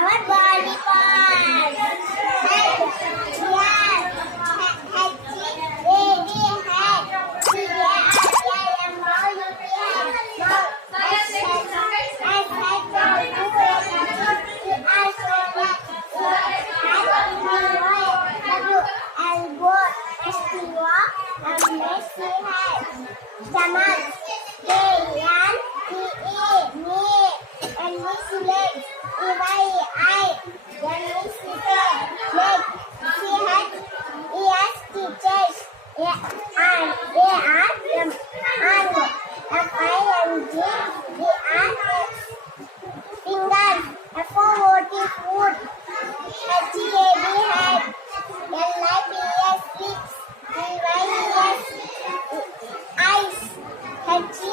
our body parts. Head, ear, baby head. Stomach, knee, and his legs, eye, then his leg, head, ears, teachers, and they are the arm, F-I-N-G, they are the fingers, F-O-O-T, foot, H-E-A-D, head, L-I-P-S, lips, E-Y-E-S, eyes, H